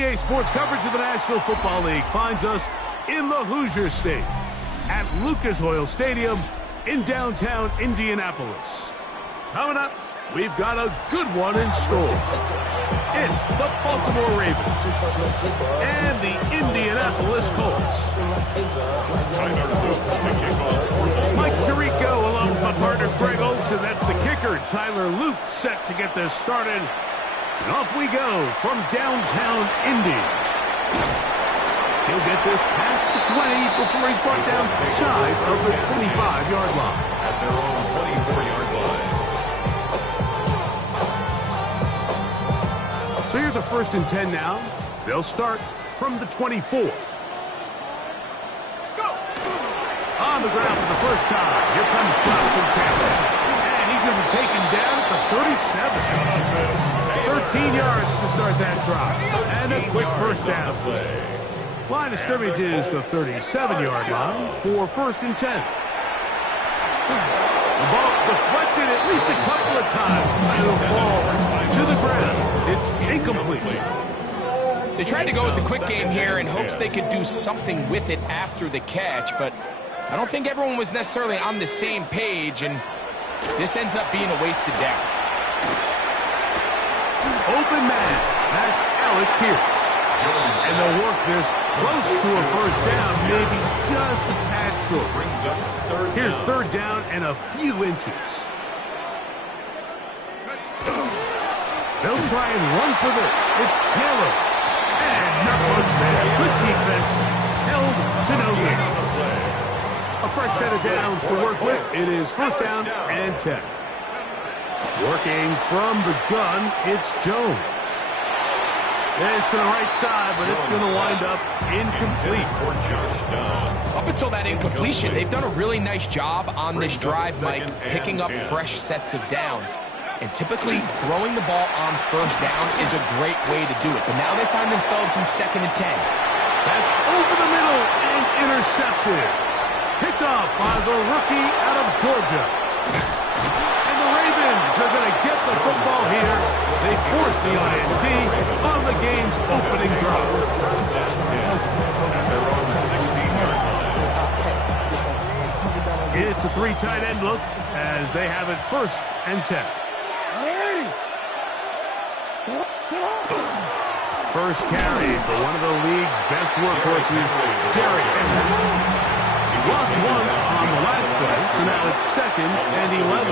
EA Sports coverage of the National Football League finds us in the Hoosier State at Lucas Oil Stadium in downtown Indianapolis. Coming up, we've got a good one in store. It's the Baltimore Ravens and the Indianapolis Colts. Mike Tirico along with my partner Greg Olson. That's the kicker, Tyler Luke, set to get this started. And off we go from downtown Indy. He'll get this past the 20 before he's brought down shy of the 25-yard line. At their own 24-yard line. So here's a 1st and 10 now. They'll start from the 24. Go! On the ground for the first time. Here comes Jonathan Taylor. And he's going to be taken down at the 37. 13 yards to start that drive. And a quick first down. Line of scrimmage is the 37-yard line for 1st and 10. The ball deflected at least a couple of times. It'll fall to the ground. It's incomplete. They tried to go with the quick game here in hopes they could do something with it after the catch, but I don't think everyone was necessarily on the same page, and this ends up being a wasted down. Open man. That's Alec Pierce. And they'll work this close to a first down, maybe just a tad short. Here's 3rd down and a few inches. They'll try and run for this. It's Taylor. And not much there. Good defense. Held to no gain. A fresh set of downs to work with. It is 1st down and 10. Working from the gun, it's Jones. It's to the right side, but it's going to wind up incomplete. Up until that incompletion, they've done a really nice job on this drive, Mike, picking up fresh sets of downs. And typically, throwing the ball on 1st down is a great way to do it. But now they find themselves in 2nd and 10. That's over the middle and intercepted. Picked off by the rookie out of Georgia. And the Ravens are going to get the football here. They force the INT on the game's opening drive. At their own 16-yard line. It's a 3 tight end look as they have it 1st and 10. First carry for one of the league's best workhorses, Derrick Henry. He lost one on the last play, so now it's 2nd and 11.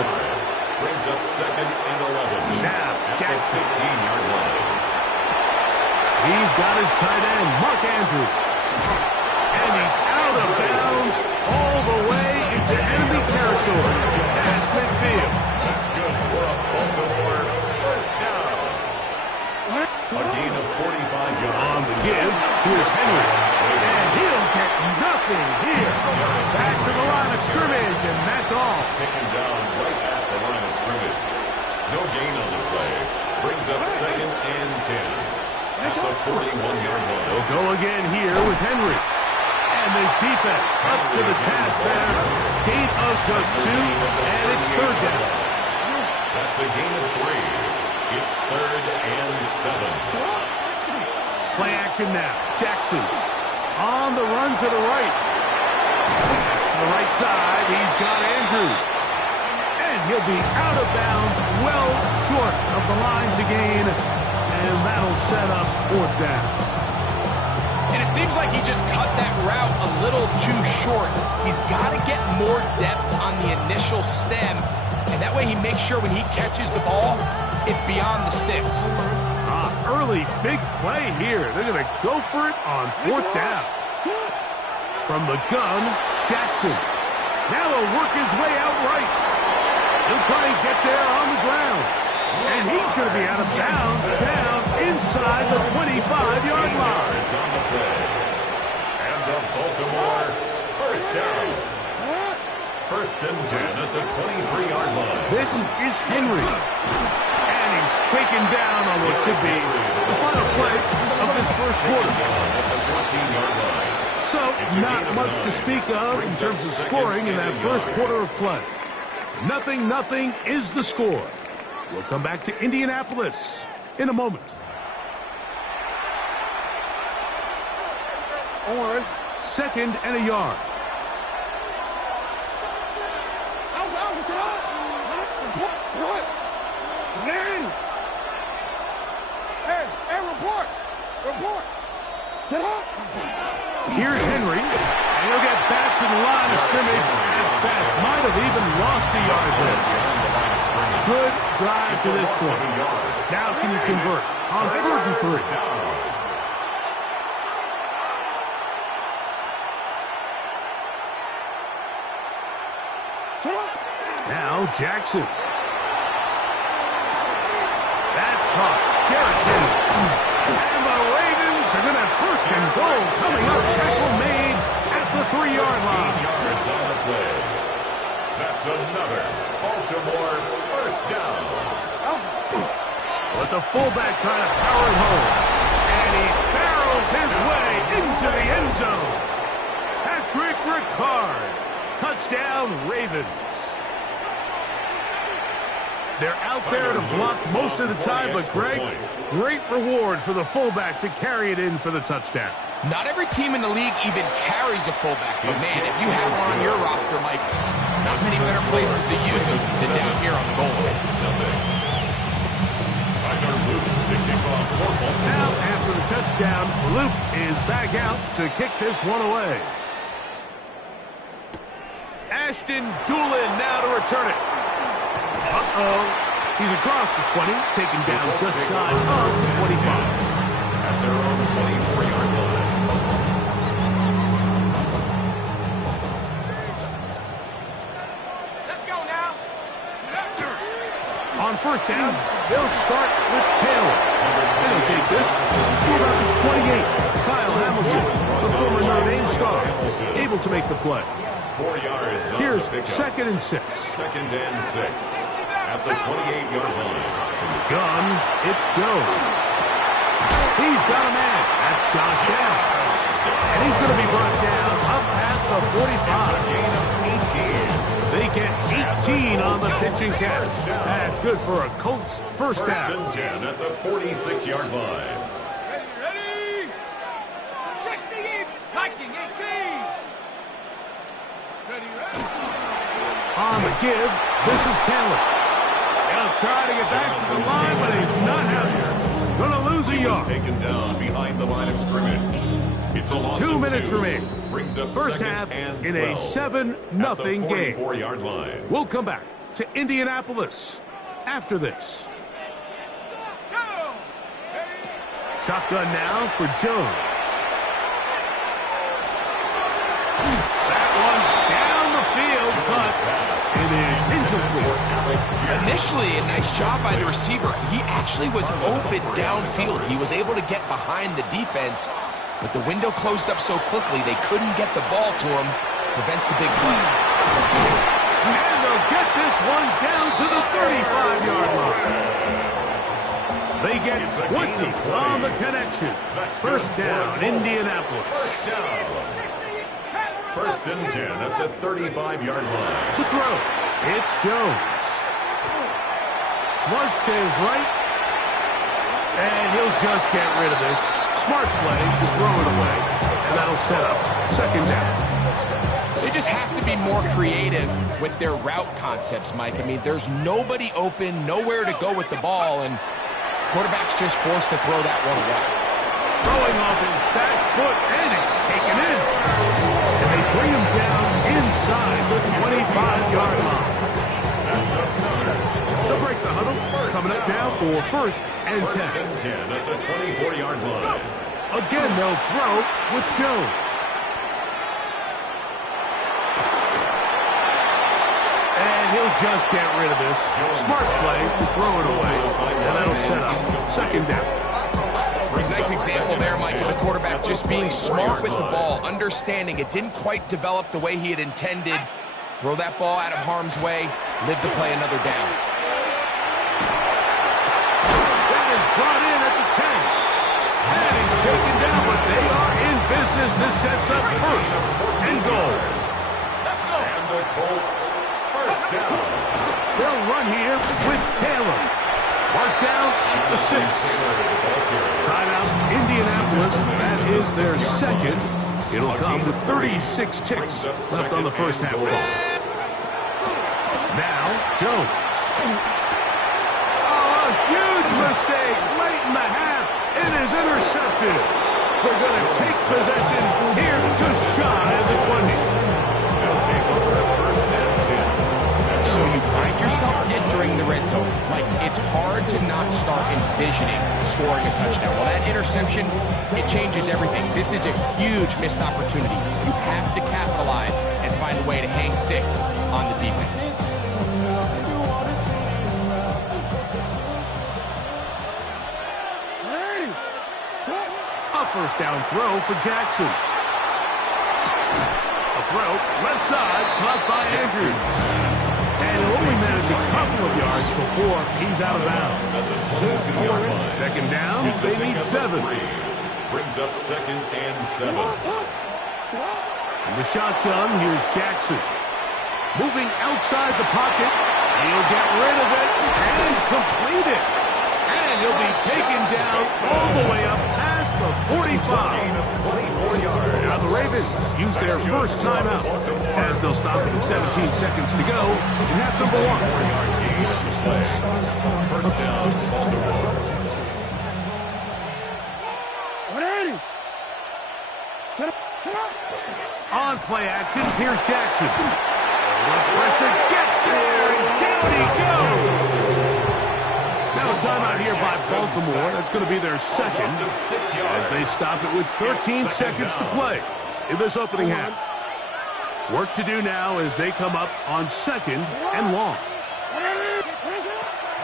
Brings up 2nd and 11. Now, Jackson. 15-yard line. He's got his tight end, Mark Andrews. And he's out of bounds all the way into enemy territory. Past midfield. That's good for a Baltimore first down. A gain of 45 yards. On the give, here's Henry. And he'll get nothing here. Back to the line of scrimmage, and that's all. Taken down right at the line of scrimmage. No gain on the play. Brings up 2nd and 10. At the 41-yard line. They'll go again here with Henry. And this defense up to the task there. Gain of just 2, and it's 3rd down. That's a gain of 3. It's 3rd and 7. Play action now. Jackson on the run to the right. To the right side, he's got Andrews. And he'll be out of bounds, well short of the line to gain. And that'll set up 4th down. And it seems like he just cut that route a little too short. He's got to get more depth on the initial stem. And that way he makes sure when he catches the ball, it's beyond the sticks. Early big play here. They're going to go for it on 4th down. From the gun, Jackson. Now he'll work his way out right. He'll try and get there on the ground. And he's going to be out of bounds down inside the 25-yard line. It's on the play. And the Baltimore first down. 1st and 10 at the 23-yard line. This is Henry. And he's taken down on what should be the final play of this 1st quarter. At the 14-yard line. So, not much to speak of in terms of scoring in that 1st quarter of play. 0-0 is the score. We'll come back to Indianapolis in a moment. Second and a yard. Here's Henry, and he'll get back to the line of scrimmage at best. Might have even lost a yard there. Good drive to this point. Now can you convert on 3rd and 3? Now Jackson. That's caught. Garrett Denny. And the Ravens are going to have 1st and goal coming up. Tackle made at the 3-yard line. 18 yards on the play. That's another Baltimore 1st down. With the fullback trying to power it home. And he barrels his way into the end zone. Patrick Ricard. Touchdown, Ravens. They're out there to block most of the time, but Greg, great reward for the fullback to carry it in for the touchdown. Not every team in the league even carries a fullback, but man, if you have one on your roster, Mike, not many better places to use them than down here on the goal line. Now, after the touchdown, Luke is back out to kick this one away. Ashton Doolin now to return it. Uh-oh. He's across the 20, taken down just shy of the 25. At their own 23-yard line. Let's go now. On 1st down, they'll start with Taylor. And he'll take this to about the 28. Kyle Hamilton, the former Notre Dame star, able to make the play. 4 yards on Here's the pickup. 2nd and 6. 2nd and 6. At the 28-yard line. In the gun, it's Jones. He's got a man. That's Josh Downs. And he's going to be brought down up past the 45. Gain of 18. They get 18 on the pitching catch. That's good for a Colts 1st 1st down. and 10 at the 46-yard line. Ready? 60, Viking 18. Ready. On the give, this is Taylor. He'll try to get back to the line, but he's not out here. Going to lose a He was yard. taken down behind the line of scrimmage. It's a loss 2 of minutes 2. remaining. Brings up 1st 2nd half and in 12. a 7-0 game. 44-yard line. We'll come back to Indianapolis after this. Go. Shotgun now for Jones. That one down the field, but it is incomplete. Initially, a nice job by the receiver. He actually was open downfield. He was able to get behind the defense, but the window closed up so quickly they couldn't get the ball to him. Prevents the big play. And they'll get this one down to the 35-yard line. They get 20 on the connection. 1st down, Indianapolis. 1st down. 1st and 10 at the 35-yard line. To throw, it's Jones. Flush to his right, and he'll just get rid of this. Smart play to throw it away, and that'll set up 2nd down. They just have to be more creative with their route concepts, Mike. I mean, there's nobody open, nowhere to go with the ball, and quarterback's just forced to throw that one away. Throwing off his back foot, and it's taken in. And they bring him down inside the 25-yard line. They'll break the huddle. Coming up now for 1st and 10. 1st and 10 at the 24-yard line. Again, they'll throw with Jones. And he'll just get rid of this. Smart play to throw it away. And that'll set up 2nd down. Nice example there, Mike, of the quarterback just being smart with the ball, understanding it didn't quite develop the way he had intended. Throw that ball out of harm's way, live to play another down. That is brought in at the 10. And he's taken down, but they are in business. This sets up 1st and goal. And the Colts 1st down. They'll run here with Taylor. Mark down at the 6. Timeout, Indianapolis. That is their 2nd It'll come with 36 ticks left on the first half clock. Now, Jones. Oh, a huge mistake late in the half. It is intercepted. They're going to take possession here just shy of the 20s. They'll take over at first and 10. So you find yourself entering the red zone. Like, it's hard to not start envisioning scoring a touchdown. Well, that interception, it changes everything. This is a huge missed opportunity. You have to capitalize and find a way to hang 6 on the defense. A first down throw for Jackson. A throw, left side, caught by Andrews. And he'll only manage a couple of yards before he's out of bounds. Second down, they need 7. Brings up second and 7. In the shotgun, here's Jackson. Moving outside the pocket. He'll get rid of it and complete it. And he'll be taken down all the way up past the 45. Now the Ravens use their first timeout as they'll stop it with 17 seconds to go in half number 1. First down, Baltimore. On play action, here's Jackson. The pressure gets there, and down he goes. Now a timeout here by Baltimore. That's going to be their second as they stop it with 13 seconds to play in this opening half. Work to do now as they come up on second and long.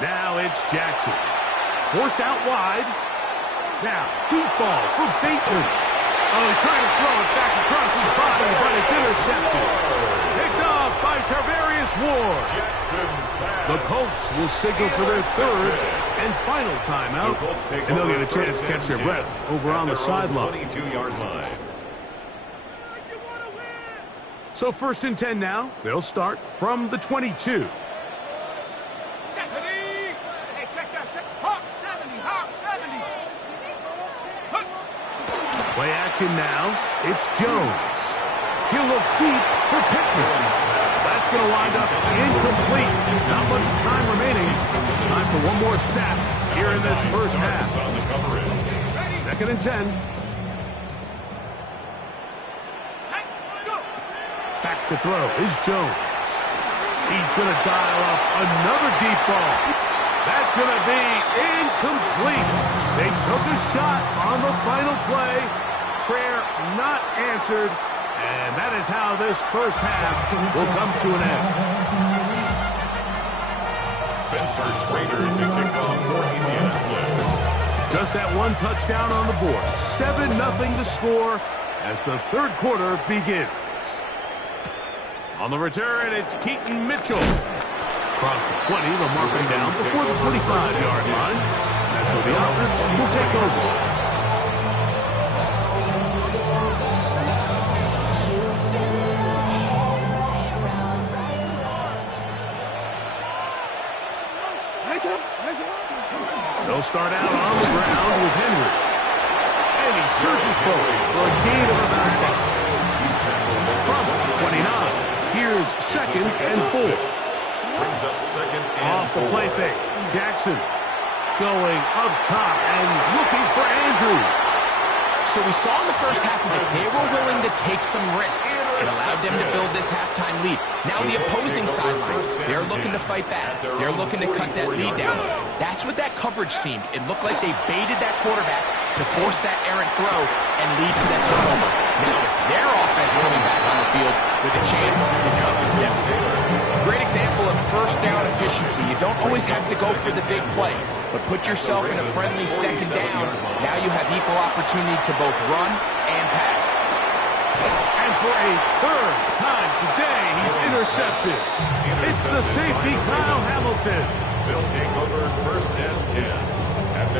Now it's Jackson. Forced out wide. Now, deep ball for Bateman. Oh, he tried to throw it back across his body, but it's intercepted. Picked off by Tarvarius Ward. The Colts will signal for their third and final timeout, and they'll get a chance to catch their breath over on the sideline. 22-yard line. So first and 10 now. They'll start from the 22. Hey, check that. Hawk 70. Play action now. It's Jones. He'll look deep for Pittman. That's going to wind up incomplete. Not much time remaining. Time for one more snap here in this first half. Second and 10. Back to throw is Jones. He's going to dial up another deep ball. That's going to be incomplete. They took a shot on the final play. Prayer not answered. And that is how this first half will come to an end. Spencer Schrader to kick off for Indianapolis. Just that one touchdown on the board. 7-0 the score as the third quarter begins. On the return, it's Keaton Mitchell. Across the 20, they'll mark him down before the 25-yard line. That's where the offense will take over. They'll start out on the ground with Henry. And he surges forward for a gain of about 5. From 29, here's second and 4. Brings up second and Off the play fake. Jackson going up top and looking for Andrews. So we saw in the first half that they were willing to take some risks. It allowed them to build this halftime lead. Now the opposing sideline, they're looking to fight back. They're looking to cut that lead down. That's what that coverage seemed. It looked like they baited that quarterback to force that errant throw and lead to that turnover. Now it's their offense coming back on the field with a chance to cut this deficit. Great example of first down efficiency. You don't always have to go for the big play, but put yourself in a friendly second down. Now you have equal opportunity to both run and pass. And for a third time today, he's intercepted. It's the safety, Kyle Hamilton. They'll take over first and 10.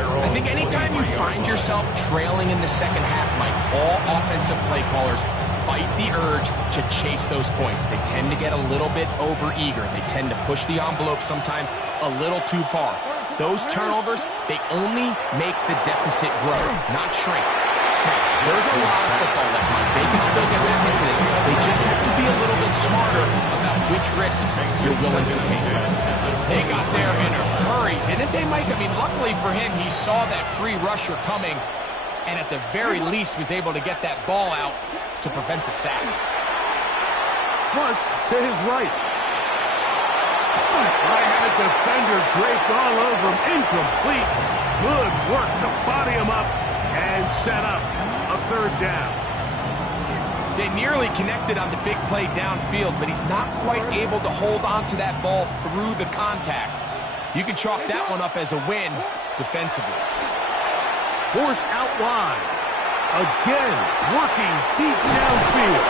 I think anytime you find yourself trailing in the second half, Mike, all offensive play callers fight the urge to chase those points. They tend to get a little bit overeager. They tend to push the envelope sometimes a little too far. Those turnovers, they only make the deficit grow, not shrink. Now, There's a lot of football left, Mike. They can still get back into this. They just have to be a little bit smarter about which risks you're willing to take. They got there in a hurry, didn't they, Mike? I mean, luckily for him, he saw that free rusher coming, and at the very least was able to get that ball out to prevent the sack. Flush to his right. I had a defender draped all over him. Incomplete. Good work to body him up and set up a third down. They nearly connected on the big play downfield, but he's not quite able to hold on to that ball through the contact. You can chalk that one up as a win defensively. Forced out wide. Again, working deep downfield.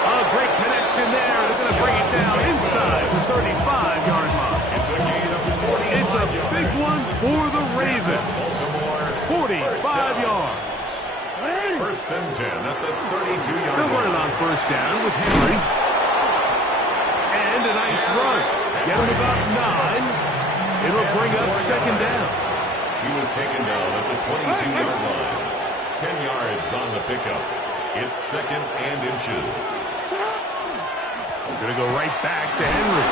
A great connection there. They're going to bring it down inside the 35-yard line. It's a big one for the Ravens. 45 yards. First and 10 at the 32-yard They'll run it line. on first down with Henry. And a nice run. Get him about 9. It'll bring up second down. He was taken down at the 22-yard line. 10 yards on the pickup. It's second and inches. We're going to go right back to Henry.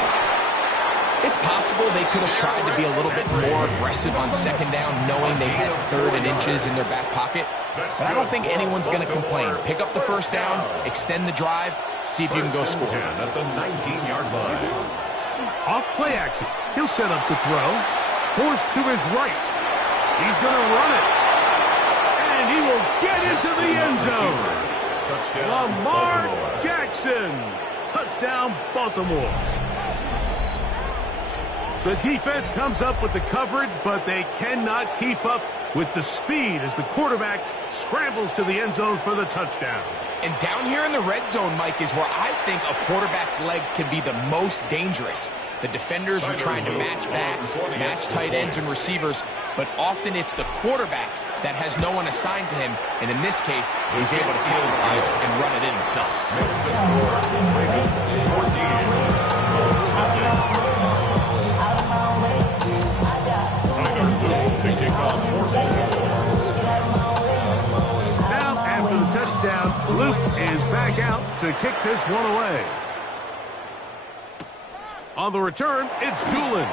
It's possible they could have tried to be a little bit more aggressive on second down, knowing they had third and inches in their back pocket. But I don't think anyone's going to complain. Pick up the first down, extend the drive, see if you can go score. 10 at the 19-yard line. Off play action. He'll set up to throw. Forced to his right. He's going to run it. And he will get into the end zone. Touchdown, Lamar Baltimore. Jackson. Touchdown, Baltimore. The defense comes up with the coverage, but they cannot keep up with the speed as the quarterback scrambles to the end zone for the touchdown. And down here in the red zone, Mike, is where I think a quarterback's legs can be the most dangerous. The defenders are trying to match backs, match tight ends and receivers, but often it's the quarterback that has no one assigned to him, and in this case, he's able to capitalize and run it in himself. Makes the score. Ravens 14. To kick off 14. Now, after the touchdown, Luke is back out to kick this one away. On the return, it's Doolin.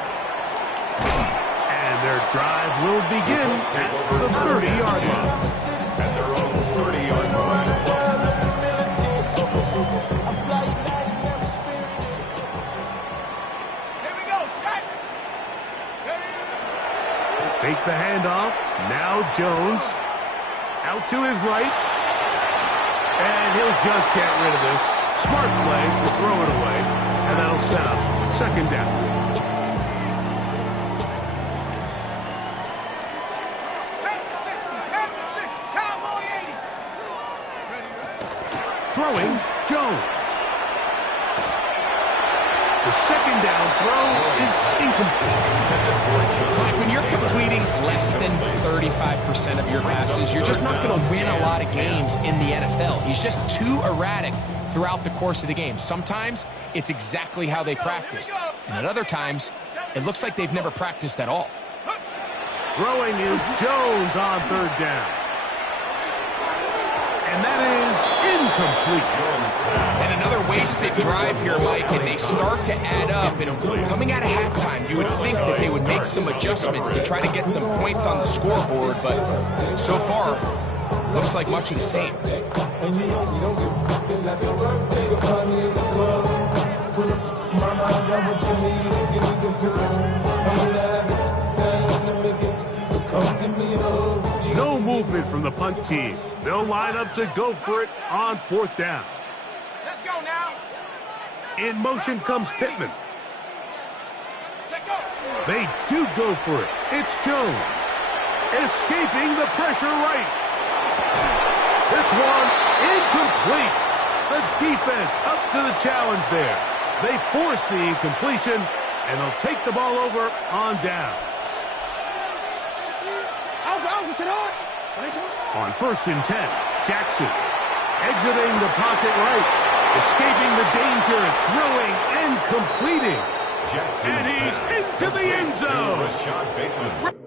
And their drive will begin at the 30-yard line. At their own 30-yard line. Here we go, set. Fake the handoff. Now Jones. Out to his right. And he'll just get rid of this. Smart play to throw it away. And that'll set up second down. Throwing, Jones. The second down throw is incomplete. Mike, when you're completing less than 35% of your passes, you're just not going to win a lot of games in the NFL. He's just too erratic throughout the course of the game. Sometimes it's exactly how they practiced, and at other times it looks like they've never practiced at all. Throwing is Jones on third down. And that is incomplete. And another wasted drive here, Mike, and they start to add up. And coming out of halftime, you would think that they would make some adjustments to try to get some points on the scoreboard, but so far, looks like much of the same. No movement from the punt team. They'll line up to go for it on fourth down. Let's go now. In motion comes Pittman. Check go. They do go for it. It's Jones. Escaping the pressure right. This one incomplete. The defense up to the challenge there. They force the incompletion, and they'll take the ball over on down. On first and 10, Jackson exiting the pocket right, escaping the danger, throwing and completing. Jackson's And he's pass into the end to zone. Rashad Bateman.